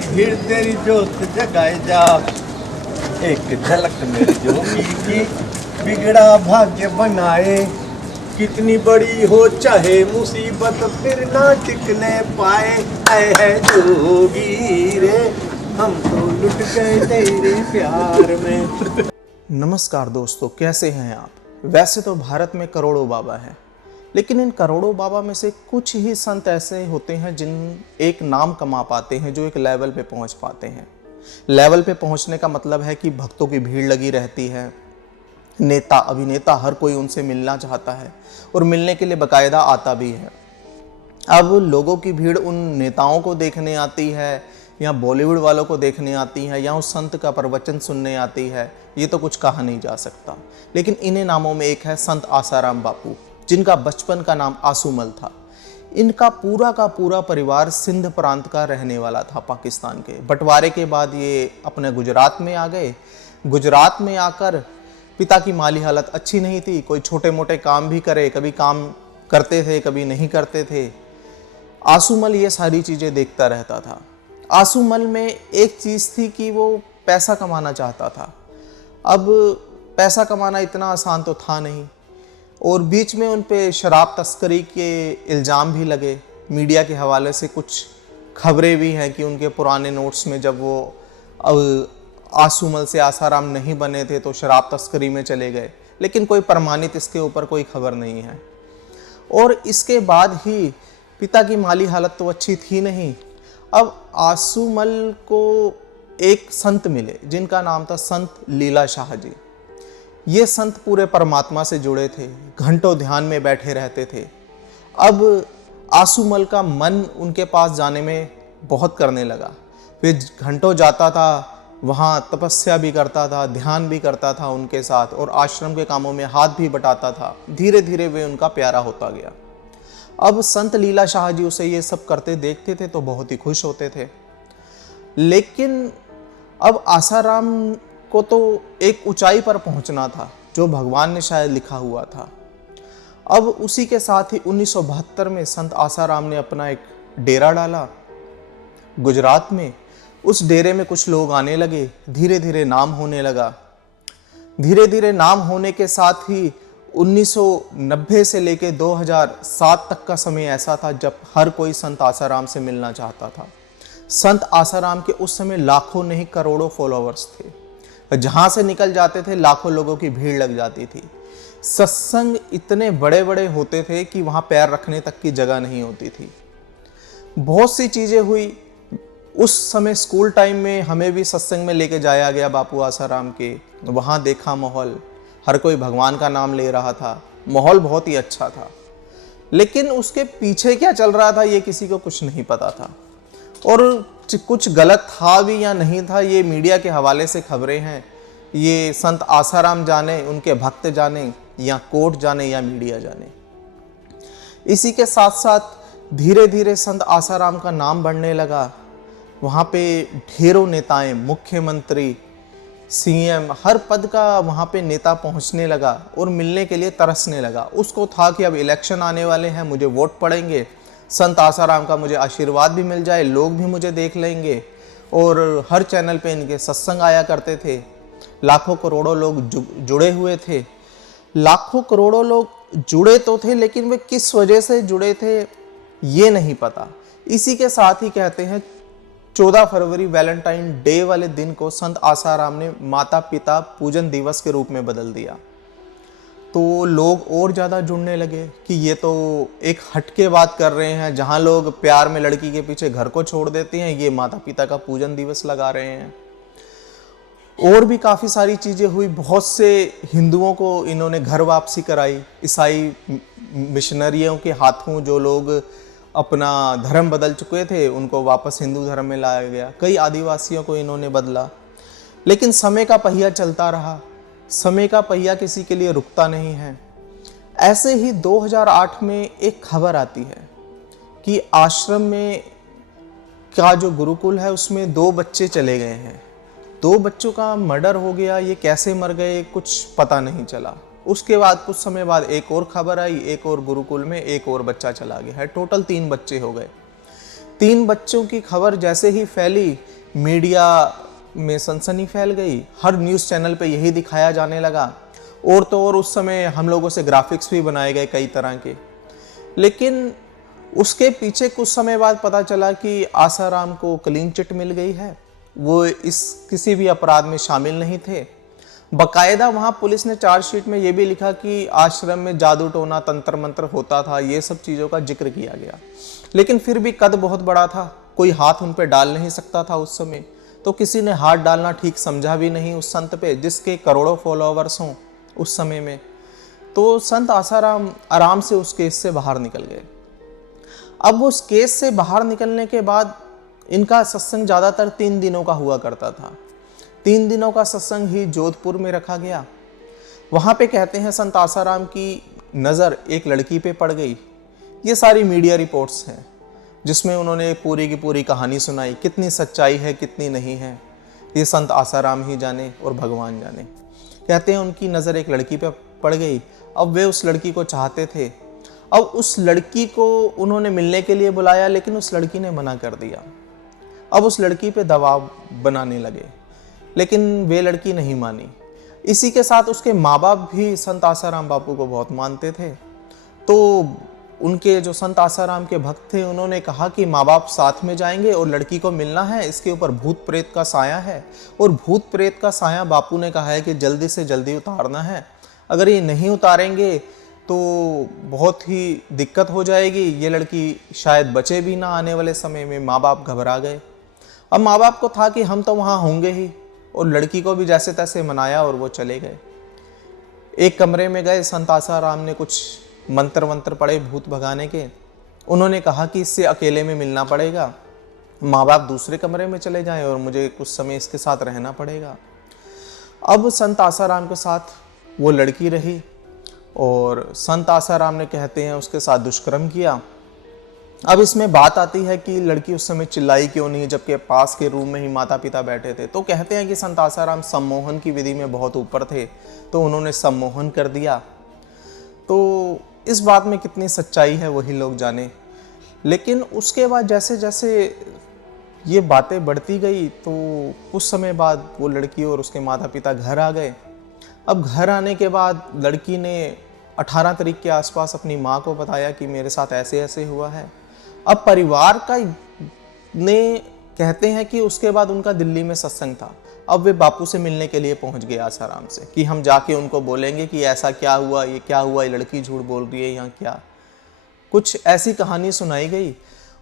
भीड़ तेरी जोत जगाए जा, एक झलक मेरी ज्योति की बिगड़ा भाग्य बनाए। कितनी बड़ी हो चाहे मुसीबत फिर ना टिकने पाए। आए है जोगी रे हम तो लुट गए तेरे प्यार में। नमस्कार दोस्तों, कैसे हैं आप। वैसे तो भारत में करोड़ों बाबा हैं, लेकिन इन करोड़ों बाबा में से कुछ ही संत ऐसे होते हैं जिन एक नाम कमा पाते हैं, जो एक लेवल पे पहुंच पाते हैं। लेवल पे पहुंचने का मतलब है कि भक्तों की भीड़ लगी रहती है, नेता अभिनेता हर कोई उनसे मिलना चाहता है और मिलने के लिए बाकायदा आता भी है। अब लोगों की भीड़ उन नेताओं को देखने आती है या बॉलीवुड वालों को देखने आती है या उस संत का प्रवचन सुनने आती है, ये तो कुछ कहा नहीं जा सकता। लेकिन इन्हीं नामों में एक है संत आसाराम बापू, जिनका बचपन का नाम आसूमल था। इनका पूरा का पूरा परिवार सिंध प्रांत का रहने वाला था। पाकिस्तान के बंटवारे के बाद ये अपने गुजरात में आ गए। गुजरात में आकर पिता की माली हालत अच्छी नहीं थी, कोई छोटे मोटे काम भी करे, कभी काम करते थे कभी नहीं करते थे। आसूमल ये सारी चीज़ें देखता रहता था। आसूमल में एक चीज़ थी कि वो पैसा कमाना चाहता था। अब पैसा कमाना इतना आसान तो था नहीं, और बीच में उन पे शराब तस्करी के इल्ज़ाम भी लगे। मीडिया के हवाले से कुछ खबरें भी हैं कि उनके पुराने नोट्स में जब वो आसूमल से आसाराम नहीं बने थे तो शराब तस्करी में चले गए, लेकिन कोई प्रमाणित इसके ऊपर कोई खबर नहीं है। और इसके बाद ही पिता की माली हालत तो अच्छी थी नहीं। अब आसूमल को एक संत मिले जिनका नाम था संत लीला शाह जी। ये संत पूरे परमात्मा से जुड़े थे, घंटों ध्यान में बैठे रहते थे। अब आसूमल का मन उनके पास जाने में बहुत करने लगा। वे घंटों जाता था, वहाँ तपस्या भी करता था, ध्यान भी करता था उनके साथ, और आश्रम के कामों में हाथ भी बटाता था। धीरे धीरे वे उनका प्यारा होता गया। अब संत लीला शाह जी उसे ये सब करते देखते थे तो बहुत ही खुश होते थे। लेकिन अब आसाराम को तो एक ऊंचाई पर पहुंचना था जो भगवान ने शायद लिखा हुआ था। अब उसी के साथ ही 1972 में संत आसाराम ने अपना एक डेरा डाला गुजरात में। उस डेरे में कुछ लोग आने लगे, धीरे धीरे नाम होने लगा। धीरे धीरे नाम होने के साथ ही 1990 से लेकर 2007 तक का समय ऐसा था जब हर कोई संत आसाराम से मिलना चाहता था। संत आसाराम के उस समय लाखों नहीं करोड़ों फॉलोअर्स थे। जहां से निकल जाते थे लाखों लोगों की भीड़ लग जाती थी। सत्संग इतने बड़े बड़े होते थे कि वहां पैर रखने तक की जगह नहीं होती थी। बहुत सी चीजें हुई उस समय। स्कूल टाइम में हमें भी सत्संग में लेके जाया गया बापू आसाराम के। वहां देखा माहौल, हर कोई भगवान का नाम ले रहा था, माहौल बहुत ही अच्छा था। लेकिन उसके पीछे क्या चल रहा था ये किसी को कुछ नहीं पता था, और कुछ गलत था भी या नहीं था ये मीडिया के हवाले से खबरें हैं। ये संत आसाराम जाने, उनके भक्त जाने, या कोर्ट जाने या मीडिया जाने। इसी के साथ साथ धीरे धीरे संत आसाराम का नाम बढ़ने लगा। वहाँ पे ढेरों नेताएं, मुख्यमंत्री, सीएम, हर पद का वहाँ पे नेता पहुँचने लगा और मिलने के लिए तरसने लगा। उसको था कि अब इलेक्शन आने वाले हैं, मुझे वोट पड़ेंगे, संत आसाराम का मुझे आशीर्वाद भी मिल जाए, लोग भी मुझे देख लेंगे। और हर चैनल पे इनके सत्संग आया करते थे। लाखों करोड़ों लोग जुड़े हुए थे। लाखों करोड़ों लोग जुड़े तो थे, लेकिन वे किस वजह से जुड़े थे ये नहीं पता। इसी के साथ ही कहते हैं 14 फरवरी वैलेंटाइन डे वाले दिन को संत आसाराम ने माता पिता पूजन दिवस के रूप में बदल दिया। तो लोग और ज़्यादा जुड़ने लगे कि ये तो एक हटके बात कर रहे हैं। जहाँ लोग प्यार में लड़की के पीछे घर को छोड़ देते हैं, ये माता पिता का पूजन दिवस लगा रहे हैं। और भी काफ़ी सारी चीज़ें हुई। बहुत से हिंदुओं को इन्होंने घर वापसी कराई। ईसाई मिशनरियों के हाथों जो लोग अपना धर्म बदल चुके थे उनको वापस हिंदू धर्म में लाया गया। कई आदिवासियों को इन्होंने बदला। लेकिन समय का पहिया चलता रहा। समय का पहिया किसी के लिए रुकता नहीं है। ऐसे ही 2008 में एक खबर आती है कि आश्रम में का जो गुरुकुल है उसमें 2 बच्चे चले गए हैं। 2 बच्चों का मर्डर हो गया। ये कैसे मर गए कुछ पता नहीं चला। उसके बाद कुछ समय बाद एक और खबर आई, एक और गुरुकुल में एक और बच्चा चला गया है। टोटल 3 बच्चे हो गए। 3 बच्चों की खबर जैसे ही फैली, मीडिया में सनसनी फैल गई, हर न्यूज़ चैनल पे यही दिखाया जाने लगा। और तो और उस समय हम लोगों से ग्राफिक्स भी बनाए गए कई तरह के। लेकिन उसके पीछे कुछ समय बाद पता चला कि आसाराम को क्लीन चिट मिल गई है, वो इस किसी भी अपराध में शामिल नहीं थे। बकायदा वहाँ पुलिस ने चार्जशीट में ये भी लिखा कि आश्रम में जादू टोना तंत्र मंत्र होता था, ये सब चीज़ों का जिक्र किया गया। लेकिन फिर भी कद बहुत बड़ा था, कोई हाथ उन पे डाल नहीं सकता था उस समय, तो किसी ने हाथ डालना ठीक समझा भी नहीं उस संत पे जिसके करोड़ों फॉलोअर्स हों उस समय में। तो संत आसाराम आराम से उस केस से बाहर निकल गए। अब उस केस से बाहर निकलने के बाद इनका सत्संग ज़्यादातर 3 दिनों का हुआ करता था। 3 दिनों का सत्संग ही जोधपुर में रखा गया। वहाँ पे कहते हैं संत आसाराम की नज़र एक लड़की पे पड़ गई। ये सारी मीडिया रिपोर्ट्स हैं जिसमें उन्होंने पूरी की पूरी कहानी सुनाई। कितनी सच्चाई है कितनी नहीं है ये संत आसाराम ही जाने और भगवान जाने। कहते हैं उनकी नज़र एक लड़की पे पड़ गई। अब वे उस लड़की को चाहते थे। अब उस लड़की को उन्होंने मिलने के लिए बुलाया, लेकिन उस लड़की ने मना कर दिया। अब उस लड़की पे दबाव बनाने लगे, लेकिन वे लड़की नहीं मानी। इसी के साथ उसके माँ बाप भी संत आसाराम बापू को बहुत मानते थे। तो उनके जो संत आसाराम के भक्त थे उन्होंने कहा कि माँ बाप साथ में जाएंगे और लड़की को मिलना है, इसके ऊपर भूत प्रेत का साया है और भूत प्रेत का साया बापू ने कहा है कि जल्दी से जल्दी उतारना है। अगर ये नहीं उतारेंगे तो बहुत ही दिक्कत हो जाएगी, ये लड़की शायद बचे भी ना आने वाले समय में। माँ बाप घबरा गए। अब माँ बाप को था कि हम तो वहाँ होंगे ही, और लड़की को भी जैसे तैसे मनाया और वो चले गए। एक कमरे में गए, संत आसाराम ने कुछ मंत्र वंत्र पढ़े भूत भगाने के। उन्होंने कहा कि इससे अकेले में मिलना पड़ेगा, माँ बाप दूसरे कमरे में चले जाएं और मुझे कुछ समय इसके साथ रहना पड़ेगा। अब संत आसाराम के साथ वो लड़की रही और संत आसाराम ने कहते हैं उसके साथ दुष्कर्म किया। अब इसमें बात आती है कि लड़की उस समय चिल्लाई क्यों नहीं जबकि पास के रूम में ही माता पिता बैठे थे। तो कहते हैं कि संत आसाराम सम्मोहन की विधि में बहुत ऊपर थे, तो उन्होंने सम्मोहन कर दिया। तो इस बात में कितनी सच्चाई है वही लोग जाने। लेकिन उसके बाद जैसे जैसे ये बातें बढ़ती गई तो कुछ समय बाद वो लड़की और उसके माता पिता घर आ गए। अब घर आने के बाद लड़की ने 18 तारीख के आसपास अपनी माँ को बताया कि मेरे साथ ऐसे ऐसे हुआ है। अब परिवार का ने कहते हैं कि उसके बाद उनका दिल्ली में सत्संग था। अब वे बापू से मिलने के लिए पहुंच गए आसाराम से कि हम जाके उनको बोलेंगे कि ऐसा क्या हुआ, ये क्या हुआ, ये लड़की झूठ बोल रही है, यहाँ क्या। कुछ ऐसी कहानी सुनाई गई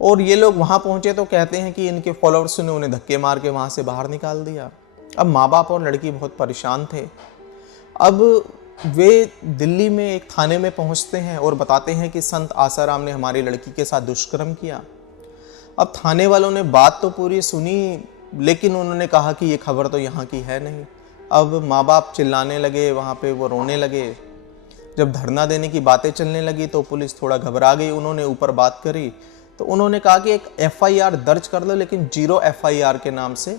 और ये लोग वहाँ पहुँचे तो कहते हैं कि इनके फॉलोअर्स ने उन्हें धक्के मार के वहाँ से बाहर निकाल दिया। अब माँ बाप और लड़की बहुत परेशान थे। अब वे दिल्ली में एक थाने में पहुंचते हैं और बताते हैं कि संत आसाराम ने हमारी लड़की के साथ दुष्कर्म किया। अब थाने वालों ने बात तो पूरी सुनी, लेकिन उन्होंने कहा कि ये खबर तो यहाँ की है नहीं। अब माँ बाप चिल्लाने लगे, वहाँ पे वो रोने लगे। जब धरना देने की बातें चलने लगी तो पुलिस थोड़ा घबरा गई। उन्होंने ऊपर बात करी तो उन्होंने कहा कि एक FIR दर्ज कर लो, लेकिन 0 FIR के नाम से,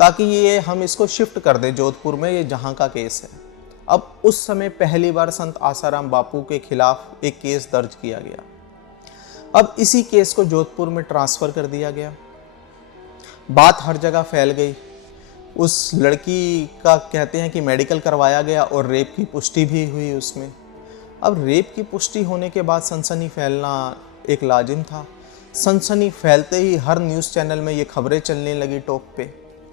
ताकि ये हम इसको शिफ्ट कर दें जोधपुर में, ये जहाँ का केस है। अब उस समय पहली बार संत आसाराम बापू के खिलाफ एक केस दर्ज किया गया। अब इसी केस को जोधपुर में ट्रांसफ़र कर दिया गया। बात हर जगह फैल गई। उस लड़की का कहते हैं कि मेडिकल करवाया गया और रेप की पुष्टि भी हुई उसमें। अब रेप की पुष्टि होने के बाद सनसनी फैलना एक लाजिम था। सनसनी फैलते ही हर न्यूज़ चैनल में ये खबरें चलने लगी टॉप पे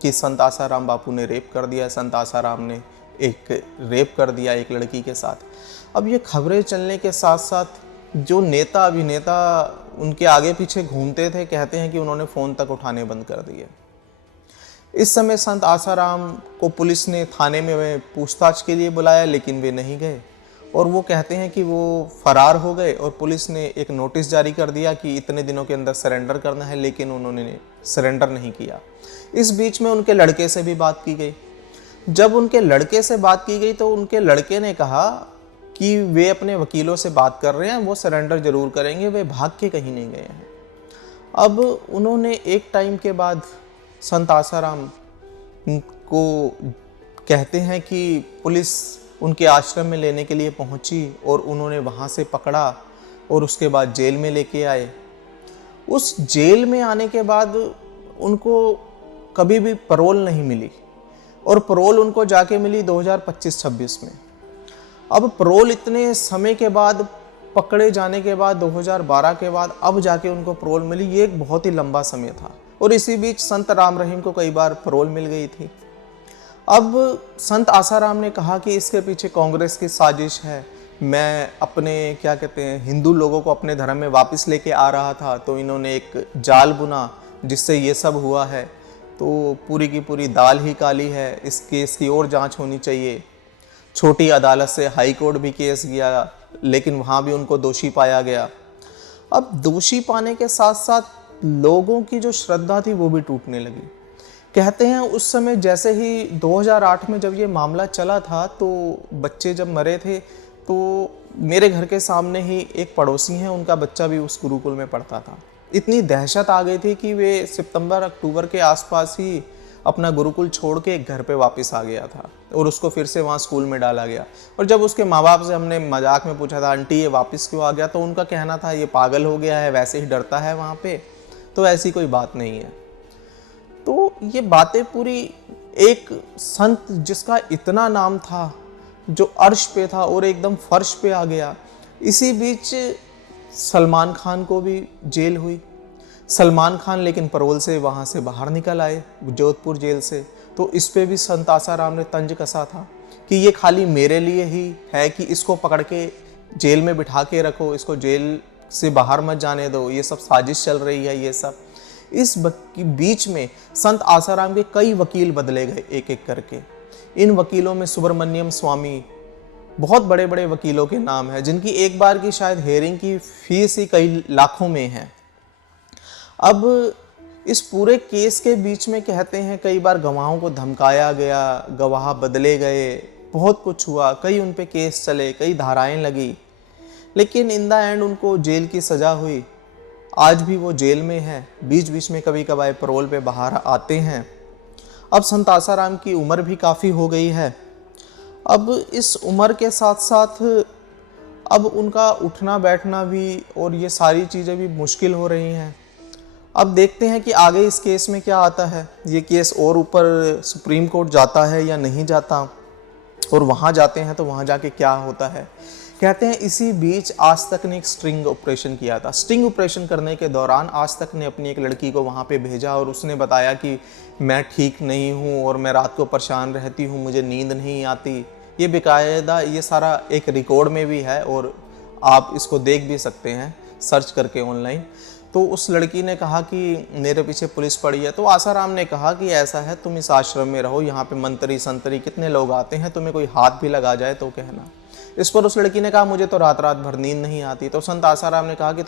कि संत आसाराम बापू ने रेप कर दिया, संत आसाराम ने एक रेप कर दिया एक लड़की के साथ। अब ये खबरें चलने के साथ साथ जो नेता अभिनेता उनके आगे पीछे घूमते थे, कहते हैं कि उन्होंने फ़ोन तक उठाने बंद कर दिए। इस समय संत आसाराम को पुलिस ने थाने में पूछताछ के लिए बुलाया, लेकिन वे नहीं गए और वो कहते हैं कि वो फरार हो गए और पुलिस ने एक नोटिस जारी कर दिया कि इतने दिनों के अंदर सरेंडर करना है, लेकिन उन्होंने सरेंडर नहीं किया। इस बीच में उनके लड़के से भी बात की गई। जब उनके लड़के से बात की गई तो उनके लड़के ने कहा कि वे अपने वकीलों से बात कर रहे हैं, वो सरेंडर ज़रूर करेंगे, वे भाग के कहीं नहीं गए हैं। अब उन्होंने एक टाइम के बाद संत आसाराम को कहते हैं कि पुलिस उनके आश्रम में लेने के लिए पहुंची और उन्होंने वहां से पकड़ा और उसके बाद जेल में लेके आए। उस जेल में आने के बाद उनको कभी भी पैरोल नहीं मिली और पैरोल उनको जाके मिली 2025-26 में। अब पैरोल इतने समय के बाद, पकड़े जाने के बाद 2012 के बाद अब जाके उनको पैरोल मिली, ये एक बहुत ही लंबा समय था। और इसी बीच संत राम रहीम को कई बार पैरोल मिल गई थी। अब संत आसाराम ने कहा कि इसके पीछे कांग्रेस की साजिश है, मैं अपने क्या कहते हैं हिंदू लोगों को अपने धर्म में वापस लेके आ रहा था, तो इन्होंने एक जाल बुना जिससे ये सब हुआ है, तो पूरी की पूरी दाल ही काली है, इस केस की और जांच होनी चाहिए। छोटी अदालत से हाई कोर्ट भी केस गया, लेकिन वहाँ भी उनको दोषी पाया गया। अब दोषी पाने के साथ साथ लोगों की जो श्रद्धा थी वो भी टूटने लगी। कहते हैं उस समय जैसे ही 2008 में जब ये मामला चला था, तो बच्चे जब मरे थे, तो मेरे घर के सामने ही एक पड़ोसी हैं, उनका बच्चा भी उस गुरुकुल में पढ़ता था। इतनी दहशत आ गई थी कि वे सितंबर-अक्टूबर के आसपास ही अपना गुरुकुल छोड़ के एक घर पे वापस आ गया था और उसको फिर से वहाँ स्कूल में डाला गया। और जब उसके माँ बाप से हमने मजाक में पूछा था, आंटी ये वापस क्यों आ गया, तो उनका कहना था ये पागल हो गया है, वैसे ही डरता है वहाँ पे, तो ऐसी कोई बात नहीं है। तो ये बातें पूरी, एक संत जिसका इतना नाम था, जो अर्श पे था और एकदम फर्श पे आ गया। इसी बीच सलमान खान को भी जेल हुई। सलमान खान लेकिन पैरोल से वहाँ से बाहर निकल आए जोधपुर जेल से। तो इस पे भी संत आसाराम ने तंज कसा था कि ये खाली मेरे लिए ही है कि इसको पकड़ के जेल में बिठा के रखो, इसको जेल से बाहर मत जाने दो, ये सब साजिश चल रही है ये सब। इस बीच में संत आसाराम के कई वकील बदले गए एक एक करके। इन वकीलों में सुब्रमण्यम स्वामी, बहुत बड़े बड़े वकीलों के नाम हैं, जिनकी एक बार की शायद हेयरिंग की फीस ही कई लाखों में है। अब इस पूरे केस के बीच में कहते हैं कई बार गवाहों को धमकाया गया, गवाह बदले गए, बहुत कुछ हुआ, कई उन पे केस चले, कई धाराएं लगी, लेकिन इन द एंड उनको जेल की सज़ा हुई। आज भी वो जेल में है, बीच बीच में कभी कभार पैरोल पे बाहर आते हैं। अब संत आसाराम की उम्र भी काफ़ी हो गई है। अब इस उम्र के साथ साथ अब उनका उठना बैठना भी और ये सारी चीज़ें भी मुश्किल हो रही हैं। अब देखते हैं कि आगे इस केस में क्या आता है। ये केस और ऊपर सुप्रीम कोर्ट जाता है या नहीं जाता, और वहाँ जाते हैं तो वहाँ जाके क्या होता है। कहते हैं इसी बीच आज तक ने एक स्टिंग ऑपरेशन किया था। स्टिंग ऑपरेशन करने के दौरान आज तक ने अपनी एक लड़की को वहाँ पे भेजा और उसने बताया कि मैं ठीक नहीं हूँ और मैं रात को परेशान रहती हूँ, मुझे नींद नहीं आती। ये बेकायदा ये सारा एक रिकॉर्ड में भी है और आप इसको देख भी सकते हैं सर्च करके ऑनलाइन। तो उस लड़की ने कहा कि मेरे पीछे पुलिस पड़ी है। तो आसाराम ने कहा कि ऐसा है, तुम इस आश्रम में रहो, यहाँ पे मंत्री संतरी कितने लोग आते हैं, तुम्हें कोई हाथ भी लगा जाए तो कहना। इस पर उस लड़की ने कहा मुझे तो रात रात भर नींद नहीं आती। तो संत आसाराम ने कहा कि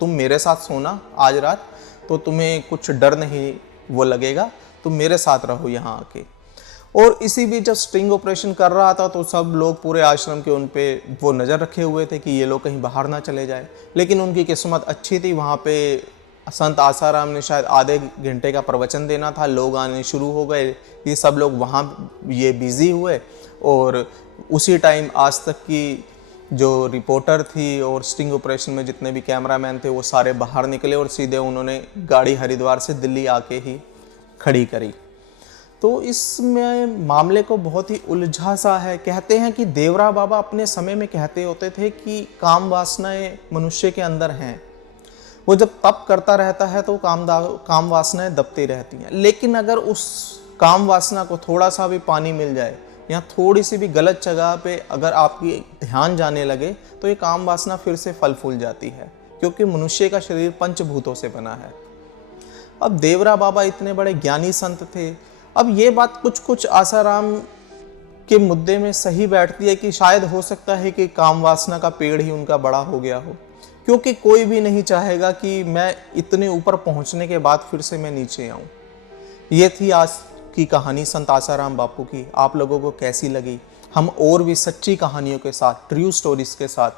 तुम मेरे साथ सोना आज रात, तो तुम्हें कुछ डर नहीं वो लगेगा, तुम मेरे साथ रहो यहाँ आके। और इसी बीच जब स्टिंग ऑपरेशन कर रहा था तो सब लोग पूरे आश्रम के उन पे वो नज़र रखे हुए थे कि ये लोग कहीं बाहर ना चले जाए। लेकिन उनकी किस्मत अच्छी थी, वहाँ पे संत आसाराम ने शायद आधे घंटे का प्रवचन देना था, लोग आने शुरू हो गए, ये सब लोग वहाँ ये बिज़ी हुए। और उसी टाइम आज तक की जो रिपोर्टर थी और स्टिंग ऑपरेशन में जितने भी कैमरामैन थे वो सारे बाहर निकले और सीधे उन्होंने गाड़ी हरिद्वार से दिल्ली आके ही खड़ी करी। तो इसमें मामले को बहुत ही उलझा सा है। कहते हैं कि देवरा बाबा अपने समय में कहते होते थे कि काम वासनाएं मनुष्य के अंदर हैं, वो जब तप करता रहता है तो काम वासनाएं दबती रहती हैं। लेकिन अगर उस काम वासना को थोड़ा सा भी पानी मिल जाए या थोड़ी सी भी गलत जगह पे अगर आपकी ध्यान जाने लगे तो ये काम वासना फिर से फल फूल जाती है, क्योंकि मनुष्य का शरीर पंचभूतों से बना है। अब देवरा बाबा इतने बड़े ज्ञानी संत थे। अब ये बात कुछ कुछ आसाराम के मुद्दे में सही बैठती है कि शायद हो सकता है कि काम वासना का पेड़ ही उनका बड़ा हो गया हो, क्योंकि कोई भी नहीं चाहेगा कि मैं इतने ऊपर पहुंचने के बाद फिर से मैं नीचे आऊं। ये थी आज की कहानी संत आसाराम बापू की। आप लोगों को कैसी लगी? हम और भी सच्ची कहानियों के साथ, ट्रू स्टोरीज के साथ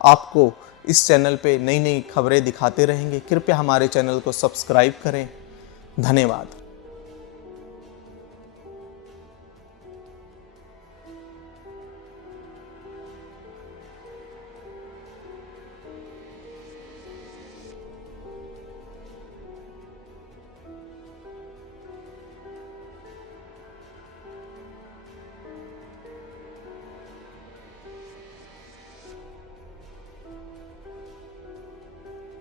आपको इस चैनल पे नई नई खबरें दिखाते रहेंगे। कृपया हमारे चैनल को सब्सक्राइब करें। धन्यवाद।